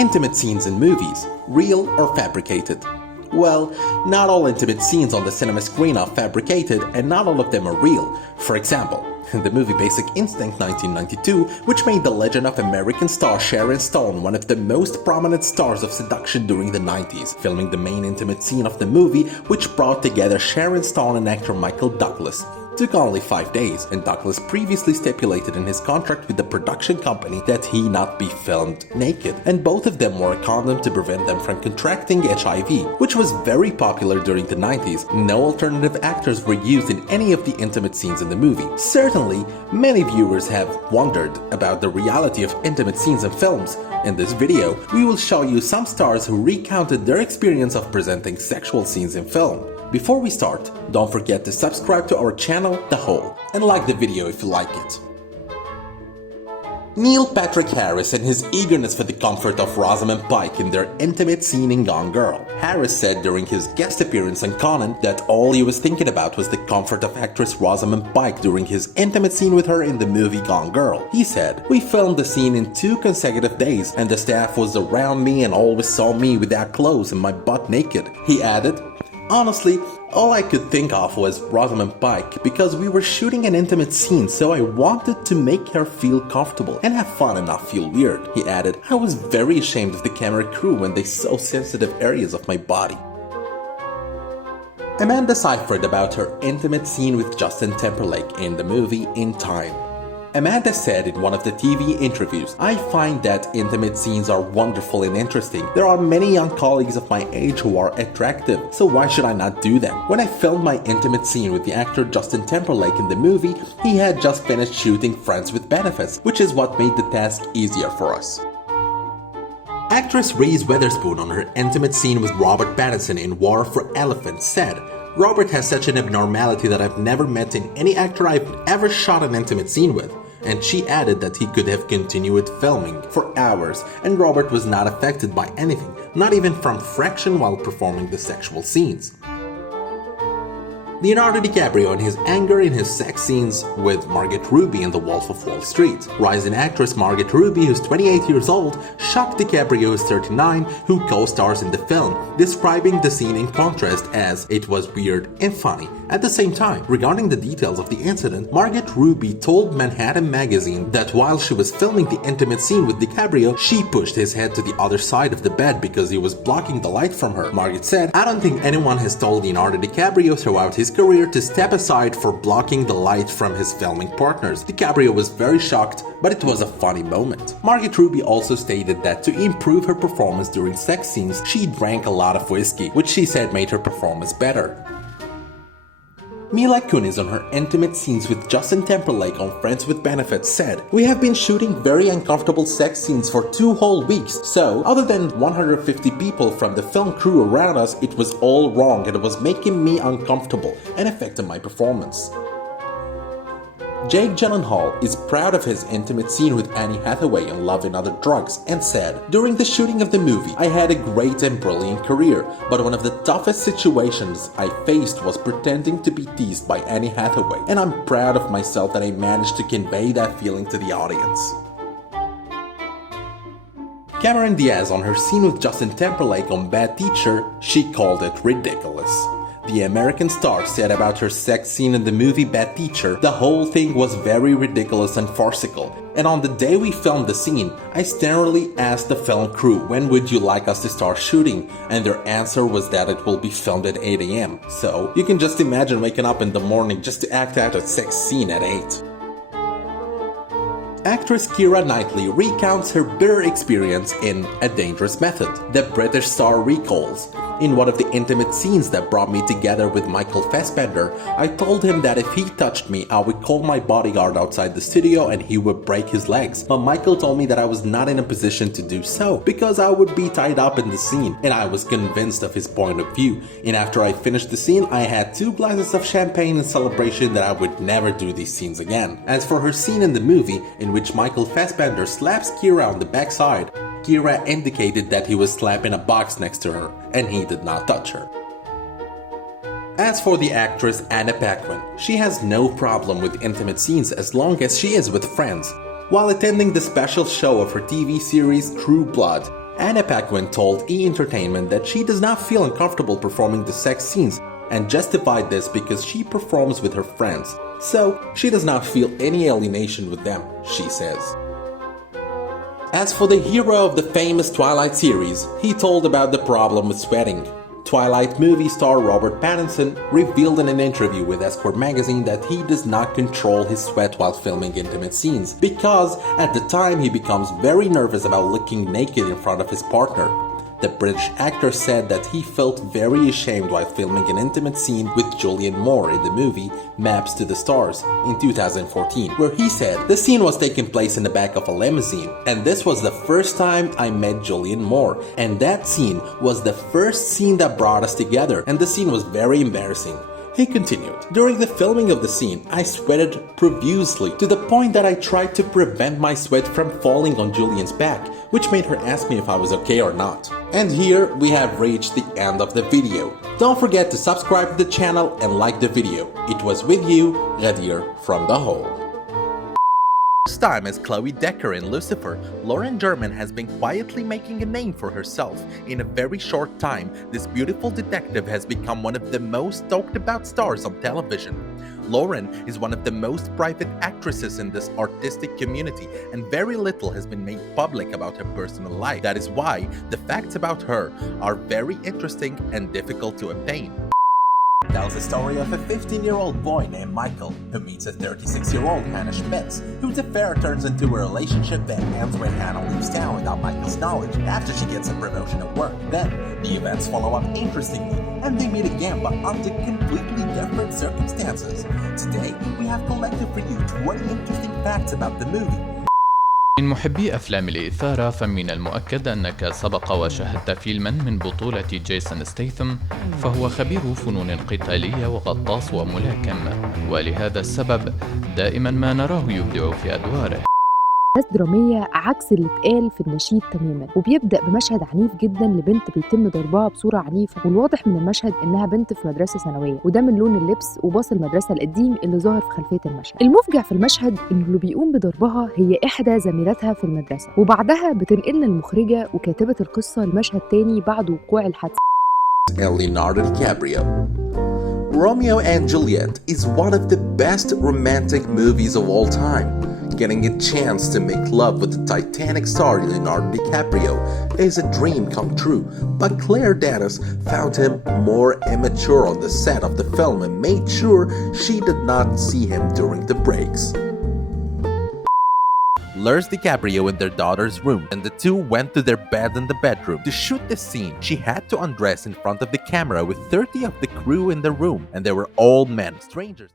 Intimate scenes in movies, real or fabricated? Well, not all intimate scenes on the cinema screen are fabricated and not all of them are real. For example, the movie Basic Instinct 1992, which made the legend of American star Sharon Stone one of the most prominent stars of seduction during the 90s, filming the main intimate scene of the movie, which brought together Sharon Stone and actor Michael Douglas. Took only 5 days, and Douglas previously stipulated in his contract with the production company that he not be filmed naked, and both of them wore a condom to prevent them from contracting HIV, which was very popular during the 90s. No alternative actors were used in any of the intimate scenes in the movie. Certainly, many viewers have wondered about the reality of intimate scenes in films. In this video, we will show you some stars who recounted their experience of presenting sexual scenes in film. Before we start, don't forget to subscribe to our channel, The Whole, and like the video if you like it. Neil Patrick Harris and his eagerness for the comfort of Rosamund Pike in their intimate scene in Gone Girl. Harris said during his guest appearance on Conan that all he was thinking about was the comfort of actress Rosamund Pike during his intimate scene with her in the movie Gone Girl. He said, "We filmed the scene in 2 consecutive days and the staff was around me and always saw me without clothes and my butt naked." He added, "Honestly, all I could think of was Rosamund Pike because we were shooting an intimate scene, so I wanted to make her feel comfortable and have fun and not feel weird." He added, "I was very ashamed of the camera crew when they saw sensitive areas of my body." Amanda Seyfried about her intimate scene with Justin Timberlake in the movie In Time. Amanda said in one of the TV interviews, "I find that intimate scenes are wonderful and interesting. There are many young colleagues of my age who are attractive, so why should I not do them? When I filmed my intimate scene with the actor Justin Timberlake in the movie, he had just finished shooting Friends with Benefits, which is what made the task easier for us." Actress Reese Witherspoon on her intimate scene with Robert Pattinson in War for Elephants said, "Robert has such an abnormality that I've never met in any actor I've ever shot an intimate scene with." And she added that he could have continued filming for hours and Robert was not affected by anything, not even from friction while performing the sexual scenes. Leonardo DiCaprio and his anger in his sex scenes with Margot Robbie in The Wolf of Wall Street. Rising actress Margot Robbie, who's 28 years old, shocked DiCaprio, who's 39, who co-stars in the film, describing the scene in contrast as "it was weird and funny" at the same time. Regarding the details of the incident, Margot Robbie told Manhattan Magazine that while she was filming the intimate scene with DiCaprio, she pushed his head to the other side of the bed because he was blocking the light from her. Margot said, "I don't think anyone has told Leonardo DiCaprio throughout his career to step aside for blocking the light from his filming partners." DiCaprio was very shocked, but it was a funny moment. Margot Robbie also stated that to improve her performance during sex scenes, she drank a lot of whiskey, which she said made her performance better. Mila Kunis on her intimate scenes with Justin Timberlake on Friends with Benefits said, "We have been shooting very uncomfortable sex scenes for 2 whole weeks, so other than 150 people from the film crew around us, it was all wrong and it was making me uncomfortable and affecting my performance." Jake Gyllenhaal is proud of his intimate scene with Anne Hathaway in Love and Other Drugs and said, "During the shooting of the movie, I had a great and brilliant career, but one of the toughest situations I faced was pretending to be teased by Anne Hathaway, and I'm proud of myself that I managed to convey that feeling to the audience." Cameron Diaz on her scene with Justin Timberlake on Bad Teacher, she called it ridiculous. The American star said about her sex scene in the movie Bad Teacher, "The whole thing was very ridiculous and farcical. And on the day we filmed the scene, I sternly asked the film crew, when would you like us to start shooting? And their answer was that it will be filmed at 8 a.m. So you can just imagine waking up in the morning just to act out a sex scene at 8. Actress Keira Knightley recounts her bitter experience in A Dangerous Method. The British star recalls, "In one of the intimate scenes that brought me together with Michael Fassbender, I told him that if he touched me, I would call my bodyguard outside the studio and he would break his legs. But Michael told me that I was not in a position to do so because I would be tied up in the scene, and I was convinced of his point of view. And after I finished the scene, I had 2 glasses of champagne in celebration that I would never do these scenes again." As for her scene in the movie, in which Michael Fassbender slaps Keira on the backside, Keira indicated that he was slapping a box next to her, and he did not touch her. As for the actress Anna Paquin, she has no problem with intimate scenes as long as she is with friends. While attending the special show of her TV series True Blood, Anna Paquin told E! Entertainment that she does not feel uncomfortable performing the sex scenes and justified this because she performs with her friends, so she does not feel any alienation with them, she says. As for the hero of the famous Twilight series, he told about the problem with sweating. Twilight movie star Robert Pattinson revealed in an interview with Esquire magazine that he does not control his sweat while filming intimate scenes because at the time he becomes very nervous about looking naked in front of his partner. The British actor said that he felt very ashamed while filming an intimate scene with Julianne Moore in the movie Maps to the Stars in 2014, where he said the scene was taking place in the back of a limousine, and this was the first time I met Julianne Moore, and that scene was the first scene that brought us together, and the scene was very embarrassing. He continued, during the filming of the scene, I sweated profusely to the point that I tried to prevent my sweat from falling on Julian's back, which made her ask me if I was okay or not. And here we have reached the end of the video. Don't forget to subscribe to the channel and like the video. It was with you, Ghadir from the Hole. First time as Chloe Decker in Lucifer, Lauren German has been quietly making a name for herself. In a very short time, this beautiful detective has become one of the most talked about stars on television. Lauren is one of the most private actresses in this artistic community, and very little has been made public about her personal life. That is why the facts about her are very interesting and difficult to obtain. Tells the story of a 15-year-old boy named Michael who meets a 36-year-old Hannah Schmitz, whose affair turns into a relationship that ends when Hannah leaves town without Michael's knowledge after she gets a promotion at work. Then, the events follow up interestingly, and they meet again but under completely different circumstances. Today, we have collected for you 20 interesting facts about the movie. من محبي أفلام الإثارة فمن المؤكد أنك سبق وشاهدت فيلما من بطولة جيسون ستيثم، فهو خبير فنون قتالية وغطاس وملاكم، ولهذا السبب دائما ما نراه يبدع في أدواره. أحداث درامية عكس اللي اتقال في النشيد تماما، وبيبدأ بمشهد عنيف جدا لبنت بيتم ضربها بصورة عنيفة، والواضح من المشهد إنها بنت في مدرسة ثانوية، وده من لون اللبس وباص المدرسة القديم اللي ظاهر في خلفية المشهد. المفجع في المشهد إن اللي بيقوم بضربها هي إحدى زميلاتها في المدرسة، وبعدها بتنقلنا المخرجة وكاتبة القصة لمشهد تاني بعد وقوع الحادثة. Leonardo DiCaprio. Romeo and Juliet is one of the best romantic movies of all time. Getting a chance to make love with the Titanic star Leonardo DiCaprio is a dream come true, but Claire Danes found him more immature on the set of the film and made sure she did not see him during the breaks. Lures DiCaprio in their daughter's room, and the two went to their bed in the bedroom. To shoot the scene, she had to undress in front of the camera with 30 of the crew in the room, and they were all men, strangers.